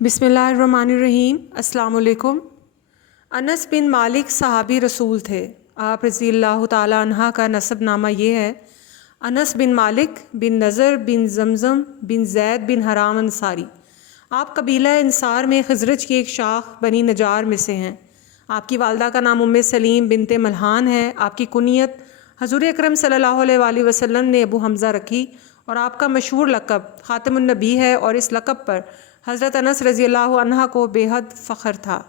بسم اللہ الرحمن الرحیم۔ السلام علیکم۔ انس بن مالک صحابی رسول تھے۔ آپ رضی اللہ تعالیٰ عنہ کا نسب نامہ یہ ہے: انس بن مالک بن نضر بن زمزم بن زید بن حرام انصاری۔ آپ قبیلہ انصار میں خزرج کی ایک شاخ بنی نجار میں سے ہیں۔ آپ کی والدہ کا نام سلیم بنت ملحان ہے۔ آپ کی کنیت حضور اکرم صلی اللہ علیہ وآلہ وسلم نے ابو حمزہ رکھی، اور آپ کا مشہور لقب خاتم النبی ہے، اور اس لقب پر حضرت انس رضی اللہ عنہ کو بے حد فخر تھا۔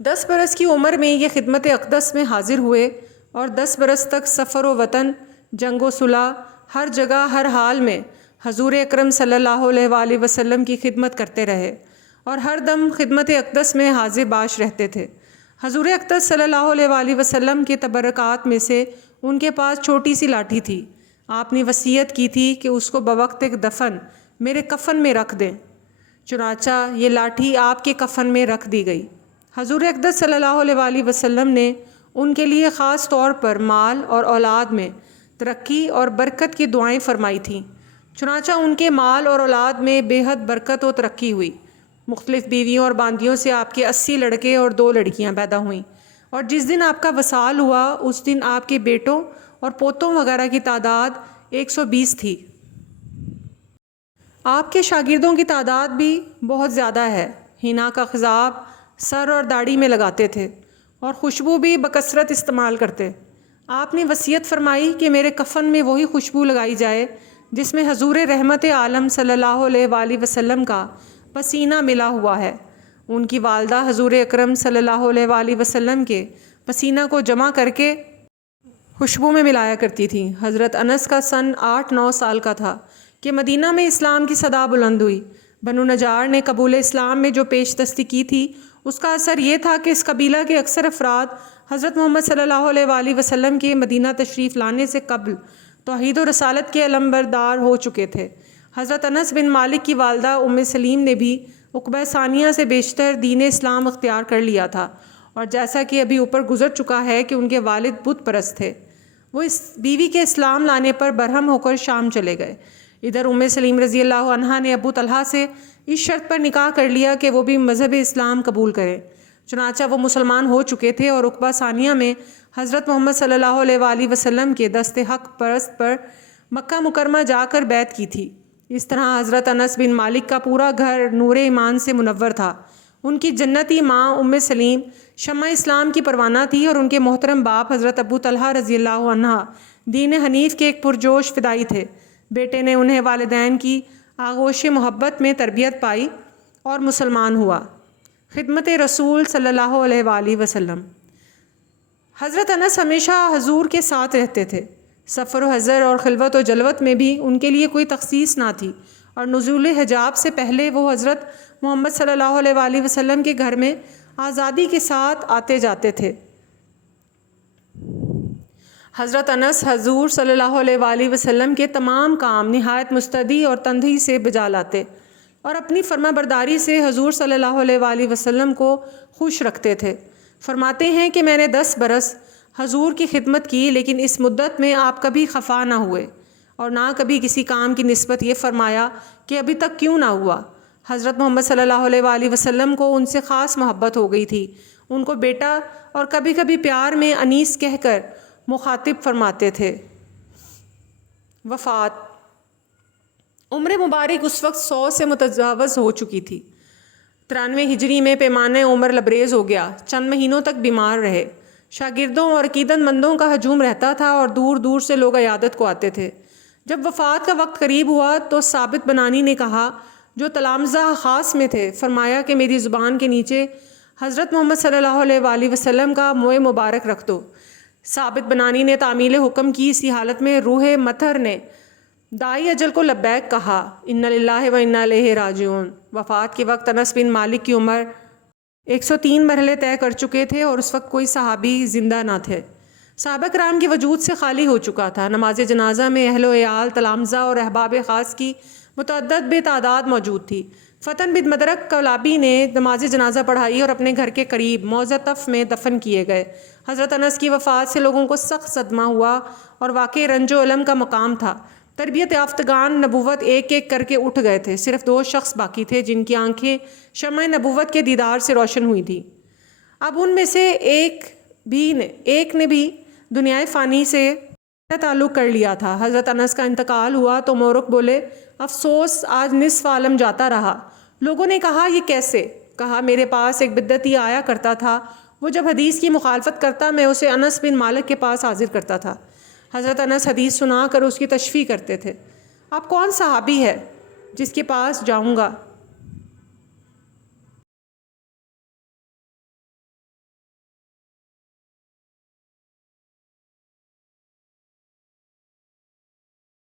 10 برس کی عمر میں یہ خدمت اقدس میں حاضر ہوئے، اور 10 برس تک سفر و وطن، جنگ و صلح، ہر جگہ ہر حال میں حضور اکرم صلی اللہ علیہ وآلہ وسلم کی خدمت کرتے رہے، اور ہر دم خدمت اقدس میں حاضر باش رہتے تھے۔ حضور اقدس صلی اللہ علیہ وآلہ وسلم کے تبرکات میں سے ان کے پاس چھوٹی سی لاٹھی تھی۔ آپ نے وصیت کی تھی کہ اس کو بوقت دفن میرے کفن میں رکھ دیں۔ چنانچہ یہ لاٹھی آپ کے کفن میں رکھ دی گئی۔ حضور اقدس صلی اللہ علیہ وآلہ وسلم نے ان کے لیے خاص طور پر مال اور اولاد میں ترقی اور برکت کی دعائیں فرمائی تھیں۔ چنانچہ ان کے مال اور اولاد میں بے حد برکت و ترقی ہوئی۔ مختلف بیویوں اور باندیوں سے آپ کے 80 لڑکے اور 2 لڑکیاں پیدا ہوئیں، اور جس دن آپ کا وصال ہوا اس دن آپ کے بیٹوں اور پوتوں وغیرہ کی تعداد 120 تھی۔ آپ کے شاگردوں کی تعداد بھی بہت زیادہ ہے۔ حنا کا خضاب سر اور داڑھی میں لگاتے تھے، اور خوشبو بھی بکثرت استعمال کرتے۔ آپ نے وصیت فرمائی کہ میرے کفن میں وہی خوشبو لگائی جائے جس میں حضور رحمت عالم صلی اللہ علیہ وآلہ وسلم کا پسینہ ملا ہوا ہے۔ ان کی والدہ حضور اکرم صلی اللہ علیہ وآلہ وسلم کے پسینہ کو جمع کر کے خوشبو میں ملایا کرتی تھیں۔ حضرت انس کا سن 8-9 سال کا تھا کہ مدینہ میں اسلام کی صدا بلند ہوئی۔ بنو نجار نے قبول اسلام میں جو پیش دستی کی تھی، اس کا اثر یہ تھا کہ اس قبیلہ کے اکثر افراد حضرت محمد صلی اللہ علیہ وآلہ وسلم کے مدینہ تشریف لانے سے قبل توحید و رسالت کے علمبردار ہو چکے تھے۔ حضرت انس بن مالک کی والدہ سلیم نے بھی عقبہ ثانیہ سے بیشتر دین اسلام اختیار کر لیا تھا، اور جیسا کہ ابھی اوپر گزر چکا ہے کہ ان کے والد بت پرست تھے۔ وہ اس بیوی کے اسلام لانے پر برہم ہو کر شام چلے گئے۔ ادھر سلیم رضی اللہ عنہا نے ابو طلحہ سے اس شرط پر نکاح کر لیا کہ وہ بھی مذہب اسلام قبول کریں۔ چنانچہ وہ مسلمان ہو چکے تھے، اور عقبہ ثانیہ میں حضرت محمد صلی اللہ علیہ وآلہ وسلم کے دست حق پرست پر مکہ مکرمہ جا کر بیعت کی تھی۔ اس طرح حضرت انس بن مالک کا پورا گھر نور ایمان سے منور تھا۔ ان کی جنتی ماں سلیم شمع اسلام کی پروانہ تھی، اور ان کے محترم باپ حضرت ابو طلحہ رضی اللہ عنہ دین حنیف کے ایک پرجوش فدائی تھے۔ بیٹے نے انہیں والدین کی آغوش محبت میں تربیت پائی اور مسلمان ہوا۔ خدمت رسول صلی اللہ علیہ وآلہ وسلم۔ حضرت انس ہمیشہ حضور کے ساتھ رہتے تھے۔ سفر و حضر اور خلوت و جلوت میں بھی ان کے لیے کوئی تخصیص نہ تھی، اور نزول حجاب سے پہلے وہ حضرت محمد صلی اللہ علیہ وآلہ وسلم کے گھر میں آزادی کے ساتھ آتے جاتے تھے۔ حضرت انس حضور صلی اللہ علیہ وآلہ وسلم کے تمام کام نہایت مستعدی اور تندہی سے بجا لاتے، اور اپنی فرما برداری سے حضور صلی اللہ علیہ وآلہ وسلم کو خوش رکھتے تھے۔ فرماتے ہیں کہ میں نے 10 برس حضور کی خدمت کی، لیکن اس مدت میں آپ کبھی خفا نہ ہوئے، اور نہ کبھی کسی کام کی نسبت یہ فرمایا کہ ابھی تک کیوں نہ ہوا۔ حضرت محمد صلی اللہ علیہ وآلہ وسلم کو ان سے خاص محبت ہو گئی تھی۔ ان کو بیٹا اور کبھی کبھی پیار میں انیس کہہ کر مخاطب فرماتے تھے۔ وفات۔ عمر مبارک اس وقت 100 سے متجاوز ہو چکی تھی۔ 93 ہجری میں پیمانہ عمر لبریز ہو گیا۔ چند مہینوں تک بیمار رہے۔ شاگردوں اور عقیدت مندوں کا ہجوم رہتا تھا، اور دور دور سے لوگ عیادت کو آتے تھے۔ جب وفات کا وقت قریب ہوا تو ثابت بنانی نے کہا، جو تلامذہ خاص میں تھے، فرمایا کہ میری زبان کے نیچے حضرت محمد صلی اللہ علیہ وآلہ وسلم کا منہ مبارک رکھ دو۔ ثابت بنانی نے تعمیل حکم کی۔ اسی حالت میں روح مطہر نے داعی اجل کو لبیک کہا، انا للہ و انا الیہ راجعون۔ وفات کے وقت انس بن مالک کی عمر 103 مرحلے طے کر چکے تھے، اور اس وقت کوئی صحابی زندہ نہ تھے۔ صحابہ کرام کے وجود سے خالی ہو چکا تھا۔ نماز جنازہ میں اہل و عیال، تلامذہ اور احباب خاص کی متعدد بے تعداد موجود تھی۔ فتن بن مدرک کلابی نے نماز جنازہ پڑھائی اور اپنے گھر کے قریب موضع طف میں دفن کیے گئے۔ حضرت انس کی وفات سے لوگوں کو سخت صدمہ ہوا، اور واقع رنج و الم کا مقام تھا۔ تربیت یافتگان نبوت ایک ایک کر کے اٹھ گئے تھے، صرف 2 شخص باقی تھے جن کی آنکھیں شمع نبوت کے دیدار سے روشن ہوئی تھیں۔ اب ان میں سے ایک نے بھی دنیائے فانی سے تعلق کر لیا تھا۔ حضرت انس کا انتقال ہوا تو مورخ بولے، افسوس آج نصف عالم جاتا رہا۔ لوگوں نے کہا یہ کیسے؟ کہا میرے پاس ایک بدعتی آیا کرتا تھا، وہ جب حدیث کی مخالفت کرتا میں اسے انس بن مالک کے پاس حاضر کرتا تھا۔ حضرت انس حدیث سنا کر اس کی تشفیع کرتے تھے۔ اب کون صحابی ہے جس کے پاس جاؤں گا